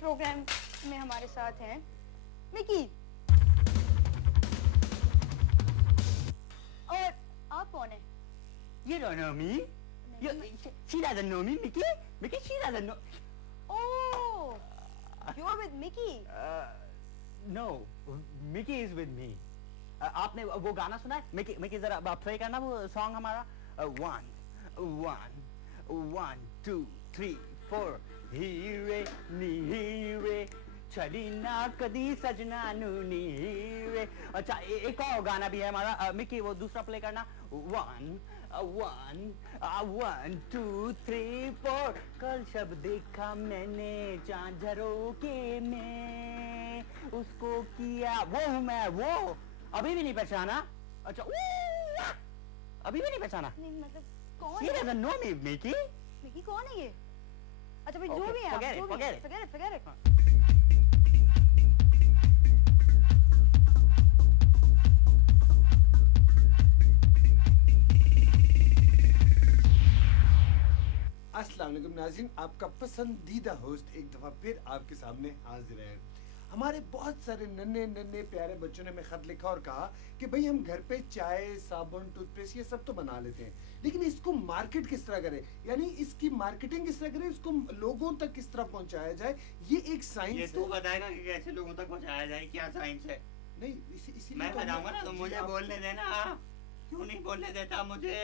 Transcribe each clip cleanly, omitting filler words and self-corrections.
Programme में हमारे साथ हैं मिकी। और आप कौन है? You don't know me. She doesn't know me, Mickey. Mickey, she doesn't know. Oh, you're with Mickey. No, Mickey is with me. आपने वो गाना सुना है? मिकी जरा प्ले करना वो सॉन्ग हमारा। 1 2 3 4 हीरे नीरे चली ना कदी सजना नीरे। अच्छा एक और गाना भी है हमारा। मिकी वो दूसरा प्ले करना। 1 2 3 4 कल शब देखा मैंने चांद झरोके में उसको किया वो हूँ मैं वो। अभी भी नहीं पहचाना? अच्छा अभी भी नहीं पहचाना? नहीं मतलब कौन She doesn't know me, Mickey. Mickey कौन है ये? अच्छा भाई Okay, जो भी है forget it, forget it. forget it. अस्सलाम वालेकुम नाज़रीन, आपका पसंदीदा होस्ट एक दफ़ा फिर आपके सामने हाजिर है। हमारे बहुत सारे नन्हे नन्हे प्यारे बच्चों ने हमें ख़त लिखा और कहा कि भाई हम घर पे चाय साबुन टूथपेस्ट ये सब तो बना लेते हैं, लेकिन इसको मार्केट किस तरह करें, यानी इसकी मार्केटिंग किस तरह करें, इसको लोगों तक किस तरह पहुंचाया जाए। ये एक साइंस है। ये तू बताएगा कि कैसे लोगों तक पहुंचाया जाए, क्या साइंस है? नहीं इसीलिए मैं बताऊंगा ना, तो मुझे बोलने देना। क्यों नहीं बोलने देता मुझे?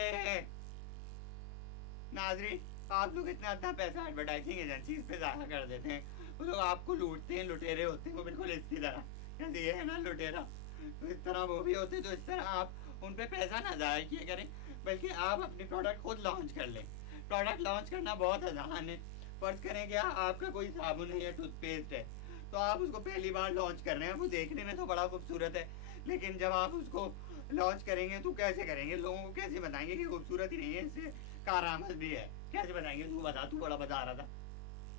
नाज़रीन, आप लोग इतना पैसा एडवर्टाइजिंग एजेंसीज पे ज़ाया कर देते हैं, वो लोग आपको लूटते हैं, लुटेरे होते हैं वो बिल्कुल इसकी तरह। ये है ना लुटेरा, तो इस तरह वो भी होते, तो इस तरह आप उन पे पैसा ना ज़ाया किया करें, बल्कि आप अपनी प्रोडक्ट खुद लॉन्च कर लें। प्रोडक्ट लॉन्च करना बहुत आसान है। फर्ज करें क्या आपका कोई साबुन है या टूथपेस्ट है, तो आप उसको पहली बार लॉन्च कर रहे हैं, वो देखने में तो बड़ा खूबसूरत है, लेकिन जब आप उसको लॉन्च करेंगे तो कैसे करेंगे, लोगों को कैसे बताएंगे कि खूबसूरत ही नहीं है, इससे कारामद भी है, कैसे बताएंगे? तू बता, तू बड़ा बता रहा था।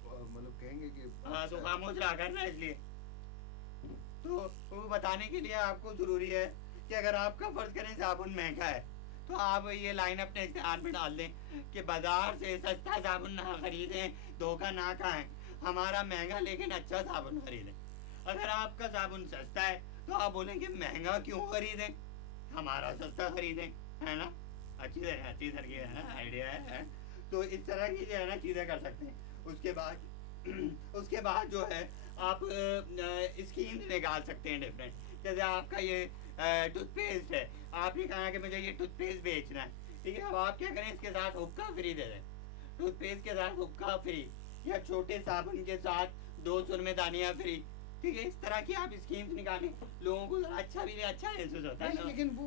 मतलब कहेंगे कि हाँ तो खामोश रहा करना, इसलिए तो वो बताने के लिए आपको जरूरी है कि अगर आपका फर्ज करें साबुन महंगा है, तो आप ये लाइन अपने इख्तियार में डाल दें कि बाजार से सस्ता साबुन ना खरीदें, धोखा ना खाएं, हमारा महंगा लेकिन अच्छा साबुन खरीदें। अगर आपका साबुन सस्ता है तो आप बोलेंगे महंगा क्यों खरीदें, हमारा सस्ता खरीदें, है ना? अच्छी तरह की है ना आइडिया है। तो इस तरह की जो है ना चीज़ें कर सकते हैं। उसके बाद जो है आप स्कीम निकाल सकते हैं डिफरेंट। जैसे आपका ये टूथपेस्ट है, आपने कहा कि मुझे ये टूथपेस्ट बेचना है, ठीक है? अब आप क्या करें, इसके साथ हुक्का फ्री दे दें, टूथपेस्ट के साथ हुक्का फ्री, या छोटे साबुन के साथ 2 सुरमेदानियाँ फ्री, ठीक है? इस तरह की आप स्कीम्स निकालें, लोगों को अच्छा भी अच्छा महसूस होता है। लेकिन वो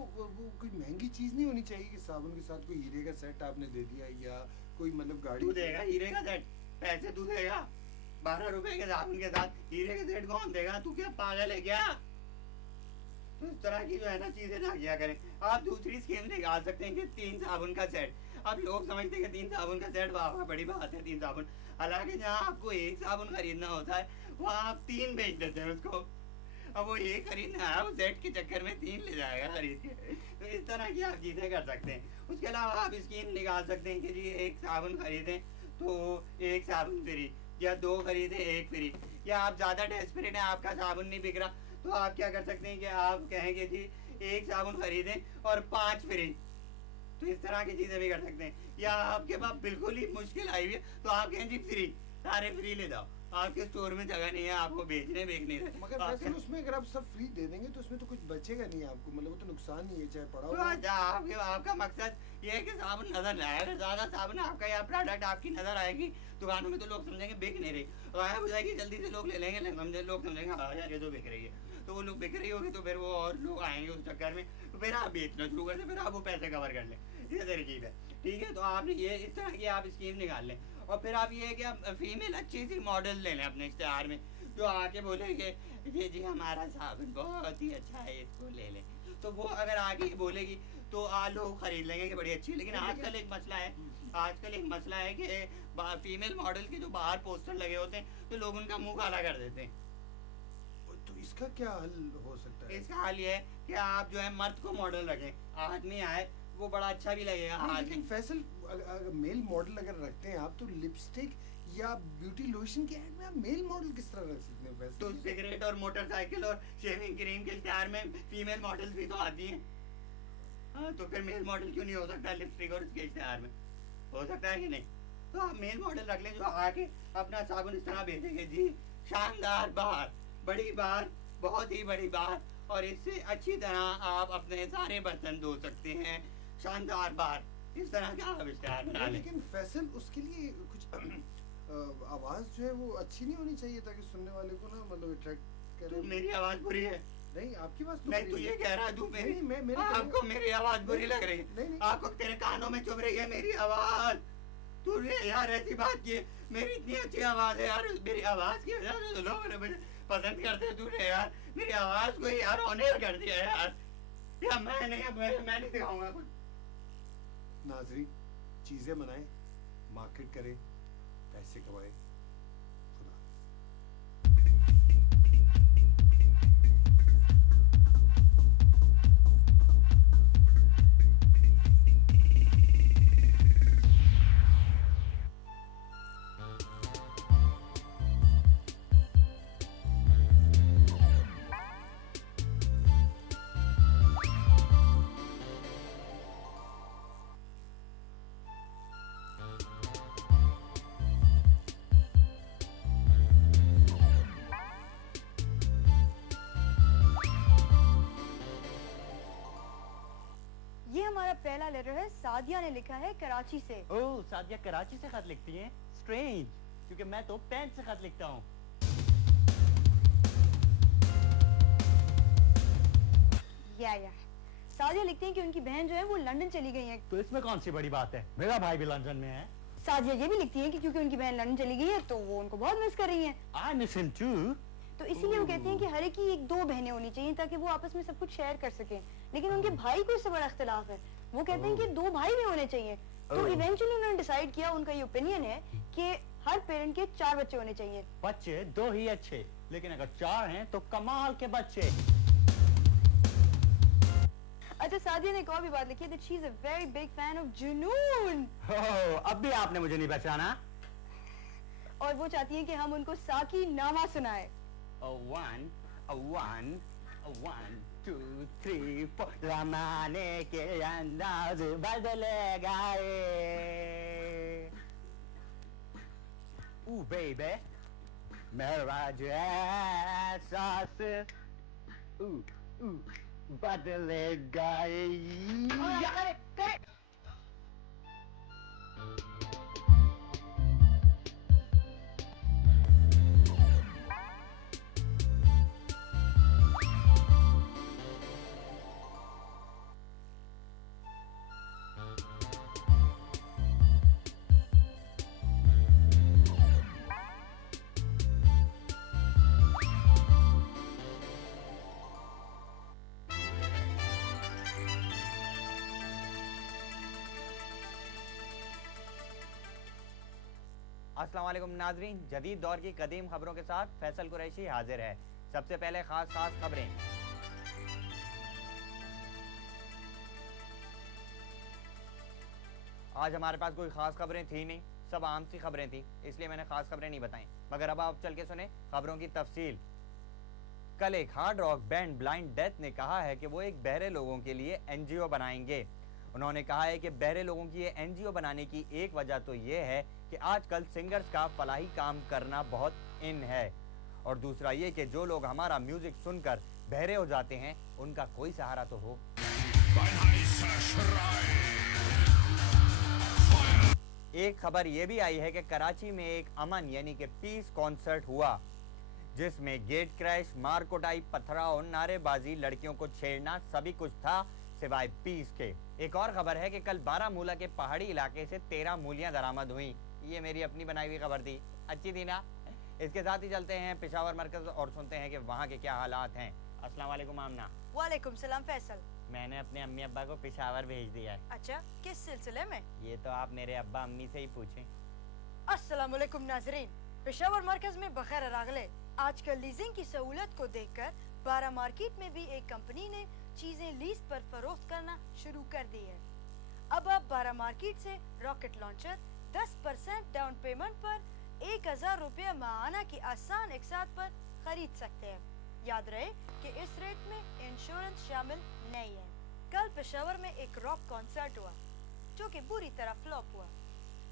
कोई महंगी चीज नहीं होनी चाहिए कि साबुन के साथ कोई हीरे का सेट आपने दे दिया, या कोई मतलब गाड़ी तू देगा हीरे का सेट? पैसे तू देगा? 12 रुपए के साबुन के साथ हीरे के सेट कौन देगा? तू क्या पागल है क्या? तो इस तरह की जो है ना चीजें ना किया करें। आप दूसरी स्कीम निकाल सकते हैं कि 3 साबुन का सेट। अब लोग समझते हैं कि 3 साबुन का सेट वाह बड़ी बात है, 3 साबुन, हालांकि जहाँ आपको 1 साबुन खरीदना होता है वहाँ आप 3 बेच देते हैं उसको। अब वो 1 खरीदना है, वो सेट के चक्कर में 3 ले जाएगा खरीद के। तो इस तरह की आप चीजें कर सकते हैं। उसके अलावा आप स्कीम निकाल सकते हैं कि जी 1 साबुन खरीदें तो 1 साबुन फ्री, या 2 खरीदें 1 फ्री, या आप ज़्यादा डेस्परेट हैं, आपका साबुन नहीं बिक रहा, तो आप क्या कर सकते हैं कि आप कहेंगे जी 1 साबुन खरीदें और 5 फ्री। तो इस तरह की चीज़ें भी कर सकते हैं। या आपके पास बिल्कुल ही मुश्किल आई हुई है तो आप कहें जी फ्री, सारे फ्री ले जाओ, आपके स्टोर में जगह नहीं है आपको बेचने रहे। मगर वैसे उसमें अगर आप सब फ्री दे देंगे तो उसमें तो कुछ बचेगा नहीं आपको, मतलब वो तो नुकसान ही है चाहे पड़ा हो। तो आपका मकसद ये है कि साबुन नजर न आए। अगर ज्यादा साबुन आपका या प्रोडक्ट आपकी नजर आएगी दुकानों में तो लोग समझेंगे बिक नहीं रही, गायब हो जाएगी, जल्दी से लोग ले लेंगे, लोग समझेंगे हाँ यार ये तो बिक रही है, तो वो लोग बिक रही होगी, तो फिर वो और लोग आएंगे उस चक्कर में, तो फिर आप बेचना शुरू कर दें, फिर आप वो पैसे कवर कर लें। ये तरकीब है, ठीक है? तो आपने ये इस तरह की आप स्कीम निकाल लें। और फिर आप ये है कि आप फीमेल अच्छी सी मॉडल ले लें अपने इश्तेहार में, जो आके बोलेंगे जी हमारा साबुन बहुत ही अच्छा है, इसको ले लें, तो वो अगर आगे बोलेगी तो लोग खरीद लेंगे कि बड़ी अच्छी। लेकिन आजकल एक मसला है कि फीमेल मॉडल के जो बाहर पोस्टर लगे होते हैं तो लोग उनका मुंह काला कर देते हैं। तो इसका क्या हल हो सकता है? इसका हल ये है कि आप जो है मर्द को मॉडल रखें, आदमी आए वो बड़ा अच्छा भी लगेगा। लेकिन फैसल अगर मेल मॉडल अगर रखते हैं आप तो लिपस्टिक या ब्यूटी लोशन के ऐड में आप मेल मॉडल किस तरह रख सकते हैं तो वैसे? सिगरेट और मोटरसाइकिल और शेविंग क्रीम के इश्तेहार में फीमेल मॉडल्स भी तो आती हैं। हाँ, तो फिर मेल मॉडल क्यों नहीं हो सकता लिपस्टिक और उसके इश्तेहार में? हो सकता है कि नहीं? तो आप मेल मॉडल रख लें जो आके अपना साबुन इस तरह बेचेंगे। जी, शानदार बार, बड़ी बार, बहुत ही बड़ी बार, और इससे अच्छी तरह आप अपने सारे बर्तन धो सकते हैं। शानदार बार, इस तरह का आप इश्तेहार बना लें। लेकिन फैसल उसके लिए कुछ आवाज जो है वो अच्छी नहीं होनी चाहिए ताकि सुनने वाले को ना मतलब अट्रैक्ट करे। तो मेरी आवाज बुरी है? नहीं, आपकी बात तो नहीं, बुरी तू ये है। कह रहा है तू मेरी, नहीं, मैं मेरे आपको मेरी आवाज बुरी लग रही है? नहीं, नहीं। आपको तेरे कानों में चुभ रही है मेरी आवाज? तूने यार ऐसी बात की है, मेरी इतनी अच्छी आवाज है यार, मेरी आवाज की वजह से तो लोग मुझे पसंद करते हैं। तूने यार मेरी आवाज को यार ऑनर कर दिया यार। या मैं नहीं दिखाऊंगा कुछ। नाजरीन, चीजें बनाए, मार्केट करें, पैसे कमाए। खुदा ये हमारा पहला लेटर है, सादिया ने लिखा है कराची से। ओह, सादिया कराची से खत लिखती हैं? स्ट्रेंज, क्योंकि मैं तो पेन से खत लिखता हूँ। या सादिया लिखती हैं कि उनकी बहन जो है वो लंदन चली गई है। तो इसमें कौन सी बड़ी बात है? मेरा भाई भी लंदन में है। सादिया ये भी लिखती हैं कि क्योंकि उनकी बहन लंदन चली गई है तो वो उनको बहुत मिस कर रही हैं। I miss him too. तो इसीलिए वो कहती हैं कि हर एक की एक दो बहनें होनी चाहिए ताकि वो आपस में सब कुछ शेयर कर सकें। लेकिन उनके भाई को इससे बड़ा इख्तिलाफ है, वो कहते हैं कि दो भाई भी होने चाहिए। तो इवेंचुअली उन्होंने डिसाइड किया, उनका ये ओपिनियन है कि हर पेरेंट के 4 बच्चे होने चाहिए। बच्चे 2 ही अच्छे, लेकिन अगर 4 हैं तो कमाल के बच्चे। अच्छा, सादिया ने एक और भी बात लिखी है that she is a very big fan of जुनून, अब भी आपने मुझे नहीं पहचाना। और वो चाहती हैं कि हम उनको साकी नामा सुनाए। A one, 2, 3, 4 जमाने के अंदाज बदलेगा ये। Ooh baby, मेरा जो एहसास बदलेगा ये। अस्सलाम वालेकुम नाजरीन, जदीद दौर की कदीम खबरों के साथ फैसल कुरैशी हाजिर है। सबसे पहले खास खबरें। आज हमारे पास कोई खास खबरें थी नहीं, सब आम सी खबरें थी, इसलिए मैंने खास खबरें नहीं बताई। मगर अब आप चल के सुने खबरों की तफसील। कल एक hard rock band blind death ने कहा है कि वो एक बहरे लोगों के लिए एनजीओ बनाएंगे। उन्होंने कहा है कि बहरे लोगों की ये एनजीओ बनाने की एक वजह तो ये है कि आजकल सिंगर्स का फलाही काम करना बहुत इन है, और दूसरा ये कि जो लोग हमारा म्यूजिक सुनकर बहरे हो जाते हैं उनका कोई सहारा तो हो। एक खबर ये भी आई है कि कराची में एक अमन यानी कि पीस कॉन्सर्ट हुआ, जिसमें गेट क्रैश, मार कुटाई, पथराव, नारेबाजी, लड़कियों को छेड़ना सभी कुछ था सिवाय पीस के। एक और खबर है कि कल बारामूला के पहाड़ी इलाके से 13 मूलियां दरामद हुई। ये मेरी अपनी बनाई हुई खबर थी, अच्छी थी ना। इसके साथ ही चलते हैं पेशावर मरकज और सुनते हैं कि वहाँ के क्या हालात हैं। अस्सलाम वालेकुम आमना। वालेकुम सलाम फैसल। मैंने अपने अम्मी अब्बा को पेशावर भेज दिया है। अच्छा, किस सिलसिले में? ये तो आप मेरे अब्बा अम्मी से ही पूछें। अस्सलाम वालेकुम नाजरीन, पेशावर मरकज में बखैर रागले। आजकल लीजिंग की सहूलत को देखकर बारा मार्केट में भी एक कंपनी ने चीजें लीज पर फरोख्त करना शुरू कर दी है। अब आप बारा मार्केट से रॉकेट लॉन्चर 10% डाउन पेमेंट पर 1000 रुपये माहाना की आसान इकसात पर खरीद सकते हैं। याद रहे कि इस रेट में इंश्योरेंस शामिल नहीं है। कल पेशावर में एक रॉक कॉन्सर्ट हुआ जो कि बुरी तरह फ्लॉप हुआ।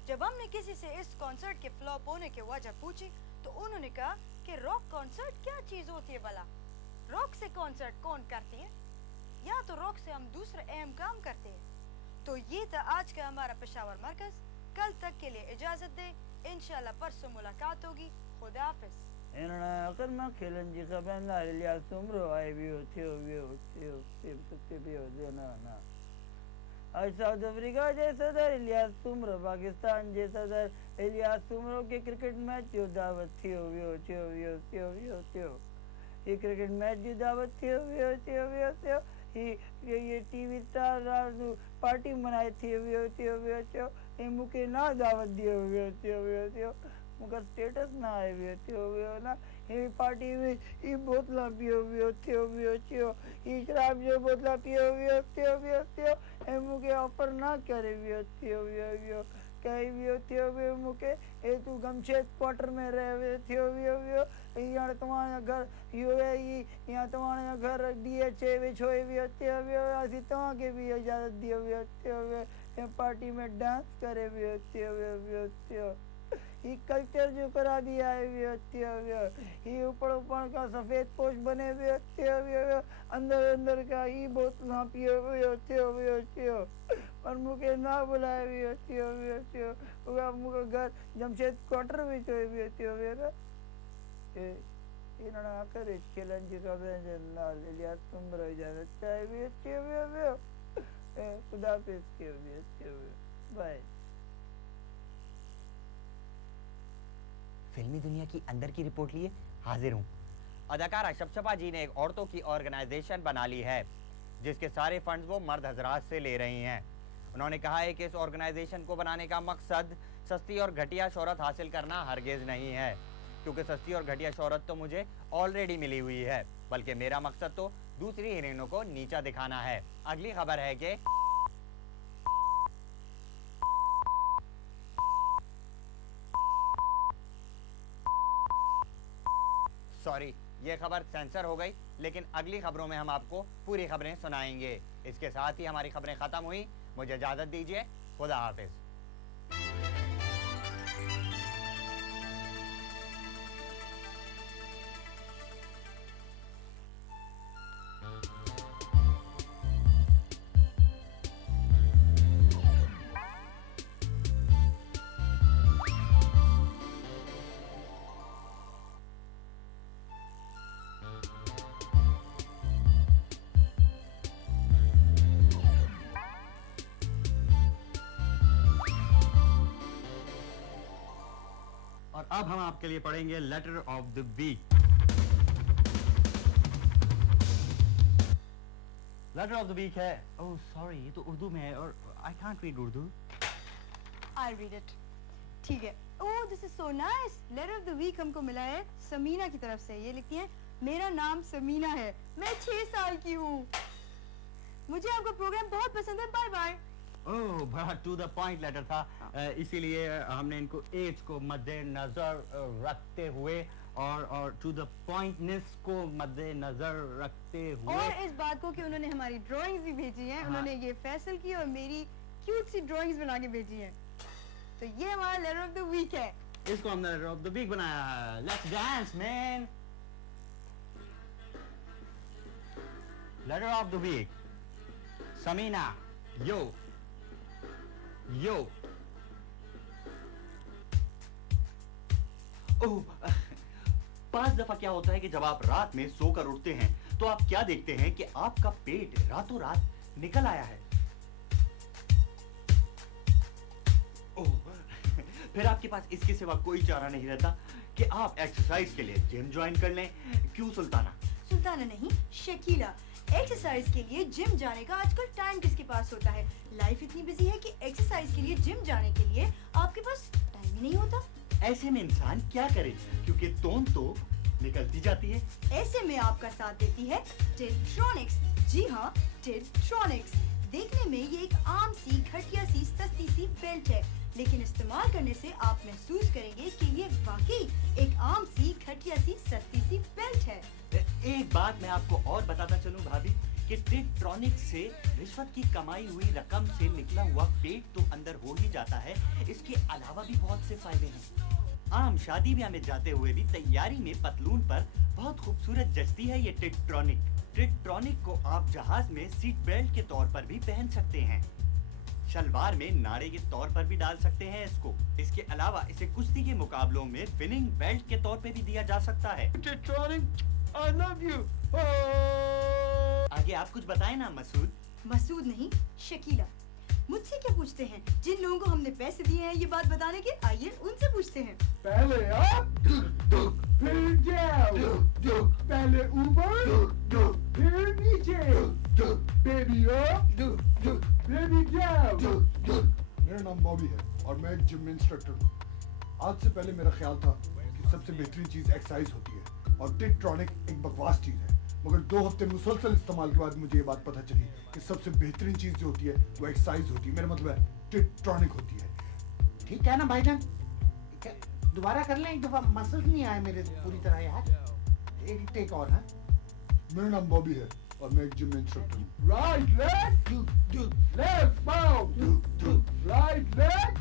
जब हमने किसी से इस कॉन्सर्ट के फ्लॉप होने की वजह पूछी तो उन्होंने कहा कि रॉक कॉन्सर्ट क्या चीज़ होती है भला, रॉक से कॉन्सर्ट कौन करती है, या तो रॉक से हम दूसरे अहम काम करते हैं। तो ये था आज का हमारा पेशावर मरकज। कल तक के लिए इजाज़त दे, इंशाल्लाह परसों मुलाकात होगी। खुदा हाफिज। Enana akırma kelenci kabenler İlyas Umru ay biyo tiyo zenana. आज साउथ अफ्रीका जैसा सदर इलियास उमर, पाकिस्तान जैसा सदर इलियास उमर के क्रिकेट मैच जो दावत थियो ये क्रिकेट मैच जो दावत थियो ये टीवी स्टार पार्टी मनाई थियो ये मुके ना दावत दियो मुका स्टेटस ना आए ना ये पार्टी में ये बोतला पियो ये शराब जो बोतला पियो ए मुके ऑफर ना करे कहीं मुके ए तू गमशेद क्वार्टर में रहे यहाँ तुम्हारा घर यूएई यहाँ तुम्हारा घर डीएचए विच होए असी तव्हां के भी इजाजत दियो पार्टी में डांस करे ये कल्चर जो करा दिया है ये ऊपर का सफेद पोश बने अंदर का ये बोतल पियो और मुके ना बुलाए मुका घर जमशेद क्वार्टर में ये ना करे चैलेंज का नाल इलियास उमर इजाजत चाहे खुदा हाफिज़ के बाय। फिल्मी दुनिया की अंदर की रिपोर्ट लिए हाजिर हूँ। अदाकारा शबशबा जी ने एक औरतों की ऑर्गेनाइजेशन बना ली है जिसके सारे फंड्स वो मर्द हजरात से ले रही हैं। उन्होंने कहा है कि इस ऑर्गेनाइजेशन को बनाने का मकसद सस्ती और घटिया शोहरत हासिल करना हरगिज़ नहीं है, क्योंकि सस्ती और घटिया शोहरत तो मुझे ऑलरेडी मिली हुई है, बल्कि मेरा मकसद तो दूसरी हीरोइनों को नीचा दिखाना है। अगली खबर है कि सॉरी, ये खबर सेंसर हो गई, लेकिन अगली खबरों में हम आपको पूरी खबरें सुनाएंगे। इसके साथ ही हमारी खबरें खत्म हुई। मुझे इजाजत दीजिए। खुदा हाफिज। और अब हम आपके लिए पढ़ेंगे letter of the week. Letter of the week है, ओह सॉरी, ये तो उर्दू में है और I can't read Urdu. I read it. ठीक है। Oh this is so nice. Letter of the week हमको मिला है समीना की तरफ से। ये लिखती हैं, मेरा नाम समीना है, मैं 6 साल की हूँ, मुझे आपका प्रोग्राम बहुत पसंद है, बाय बाय। ओह बड़ा टू द पॉइंट लेटर था, इसीलिए हमने इनको एज को मद्देनजर रखते हुए और टू द पॉइंटनेस को मद्देनजर रखते हुए और इस बात को कि उन्होंने हमारी ड्राइंग्स भी भेजी हैं। उन्होंने ये फैसल की और मेरी क्यूट सी ड्राइंग्स बना के भेजी हैं। तो ये हमारा लेटर ऑफ द वीक है। इसको हमने लेटर ऑफ द वीक बनाया है। Let's dance man. Letter of the week, Samina, yo yo. Oh, 5 दफा क्या होता है कि जब आप रात में सोकर उठते हैं तो आप क्या देखते हैं कि आपका पेट रातों रात निकल आया है। ओह, फिर आपके पास इसके सिवा कोई चारा नहीं रहता कि आप एक्सरसाइज के लिए जिम ज्वाइन कर लें। क्यों सुल्ताना? सुल्ताना नहीं, शकीला। एक्सरसाइज के लिए जिम जाने का आजकल टाइम किसके पास होता है? लाइफ इतनी बिजी है कि एक्सरसाइज के लिए जिम जाने के लिए आपके पास टाइम ही नहीं होता। ऐसे में इंसान क्या करे, क्योंकि तोन तो निकलती जाती है। ऐसे में आपका साथ देती है टिल्ट्रॉनिक्स। जी हाँ, टिल्ट्रॉनिक्स। देखने में ये एक आम सी घटिया सी सस्ती सी बेल्ट है, लेकिन इस्तेमाल करने से आप महसूस करेंगे कि ये वाकई एक आम सी घटिया सी सस्ती सी बेल्ट है। एक बात मैं आपको और बताता चलूं भाभी कि टिकट्रॉनिक से रिश्वत की कमाई हुई रकम से निकला हुआ पेट तो अंदर हो ही जाता है, इसके अलावा भी बहुत से फायदे हैं। आम शादी ब्याह में जाते हुए भी तैयारी में पतलून पर बहुत खूबसूरत जचती है ये टिकट्रॉनिक। टिकट्रॉनिक को आप जहाज में सीट बेल्ट के तौर पर भी पहन सकते हैं, शलवार में नारे के तौर पर भी डाल सकते हैं इसको। इसके अलावा इसे कुश्ती के मुकाबलों में विनिंग बेल्ट के तौर पे भी दिया जा सकता है। I love you. आगे आप कुछ बताएं ना मसूद। मसूद नहीं, शकीला। मुझसे क्या पूछते हैं? जिन लोगों को हमने पैसे दिए हैं ये बात बताने के, आइए उनसे पूछते हैं। पहले अप, फिर डाउन, पहले ऊपर, फिर नीचे, बेबी अप, बेबी डाउन। मेरा नाम बॉबी है और मैं एक जिम इंस्ट्रक्टर हूँ। आज से पहले मेरा ख्याल था कि सबसे बेहतरीन चीज एक्सरसाइज होती है और टिकट्रॉनिक एक बकवास चीज है, मगर 2 हफ्ते मुसलसल इस्तेमाल के बाद मुझे ये बात पता चली कि सबसे बेहतरीन चीज जो होती है वो एक्सरसाइज होती है। मेरा मतलब है टिकट्रॉनिक होती है। ठीक है ना भाईजान, दोबारा कर लें एक दफा, मसल्स नहीं आए मेरे पूरी तरह यार। एक टेक और है। मेरा नाम बॉबी है और मैं एक जिम इंस्ट्रक्टर हूँ। राइट लेग, लेफ्ट पाव, राइट लेग,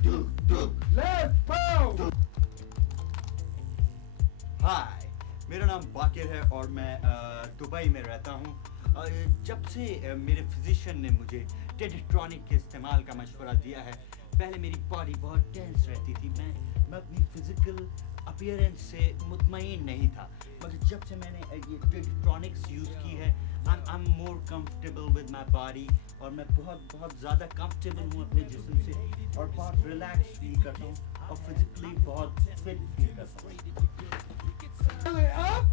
लेफ्ट पाव। हाय, मेरा नाम बाकिर है और मैं दुबई में रहता हूँ। जब से मेरे फिजिशियन ने मुझे टिकट्रॉनिक के इस्तेमाल का मशवरा दिया है, पहले मेरी बॉडी बहुत टेंस रहती थी, मैं अपनी फिजिकल अपीयरेंस से मुतमईन नहीं था, मगर जब से मैंने ये टिकट्रॉनिक्स यूज़ की है, I am more comfortable with my body और मैं बहुत ज़्यादा कंफर्टेबल हूँ अपने जिस्म से और बहुत रिलैक्स फील करता हूँ और फिजिकली बहुत फिट फील करता हूँ। पहले अप,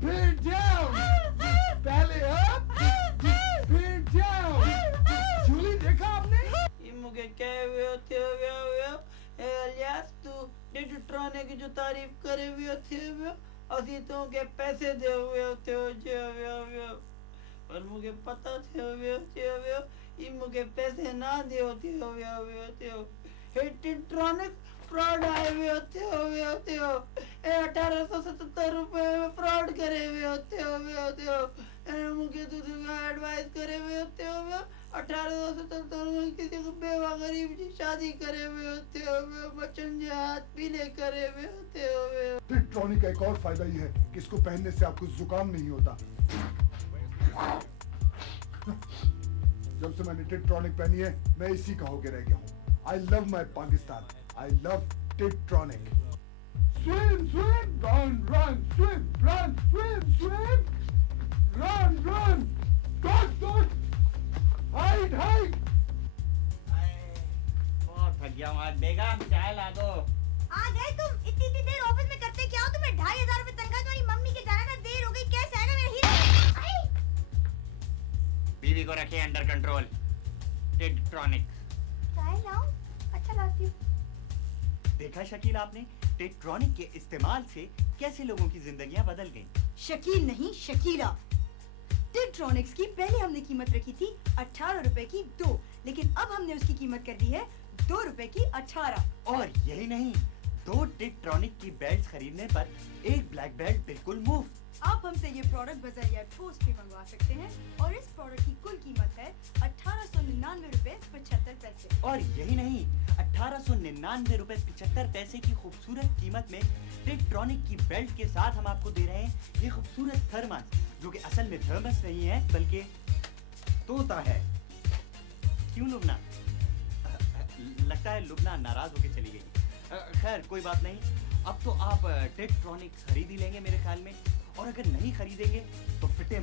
फिर डाउन, पहले अप, फिर डाउन। जूली देखा आपने? ये मुझे कहे हुए होते हो एलियास, तू टिकट्रॉनिक की जो तारीफ करे हुए होते हो असी तो के पैसे दे हुए होते हो जो पर मुझे पता थे हुए होते हो ये मुझे पैसे ना दे होते हो टिकट्रॉनिक फ्रॉड आए हुए होते हो 1877 रुपए में फ्रॉड करे हुए होते हो मुझे तो एडवाइस करे हुए होते हो 1877 में किसी को बेवा गरीब की शादी करे हुए होते हो बच्चन जो हाथ पीले करे हुए होते हो। टिकट्रॉनिक का एक और फायदा ये है कि इसको पहनने से आपको जुकाम नहीं होता। जब से मैंने टिकट्रॉनिक पहनी है मैं इसी का होके रह गया हूँ। I love my Pakistan, I love Tiktronic. Swim, swim, run, run, swim, run, swim, swim, run, run, dodge, dodge, hide, hide. बहुत थक गया हूँ आज। बेगम चाय ला दो। आ गए तुम? इतनी देर ऑफिस में करते क्या हो? तुम्हें 2500 रुपए तनख्वाह तुम्हारी मम्मी के जाना था, देर हो गई। कैसा है ना मेरा हीरो? बीवी को रखिए अंडर कंट्रोल। टिकट्रॉनिक। चाय लाऊं? अच्छा लाती हूँ। देखा शकील आपने टिकट्रॉनिक के इस्तेमाल से कैसे लोगों की जिंदगियां बदल गईं। शकील नहीं, शकीला। टिकट्रॉनिक्स की पहले हमने कीमत रखी थी 18 रुपए की 2, लेकिन अब हमने उसकी कीमत कर दी है 2 रुपए की 18। और यही नहीं, 2 टिकट्रॉनिक की बेल्ट खरीदने पर एक ब्लैक बेल्ट बिल्कुल मुफ्त। आप हमसे ये प्रोडक्ट बजरिया पोस्ट भी मंगवा सकते हैं और इस प्रोडक्ट की कुल कीमत है 1899 रुपए 75 पैसे। और यही नहीं, 1899 रुपए 75 पैसे की खूबसूरत कीमत में टिकट्रॉनिक की बेल्ट के साथ हम आपको दे रहे हैं ये खूबसूरत थर्मस, जो कि असल में थर्मस नहीं है बल्कि तोता है। क्यों लुबना? लगता है लुबना नाराज होकर चली गई। खैर कोई बात नहीं, अब तो आप टिकट्रॉनिक खरीद ही लेंगे मेरे ख्याल में, और अगर नहीं खरीदेंगे तो फिटे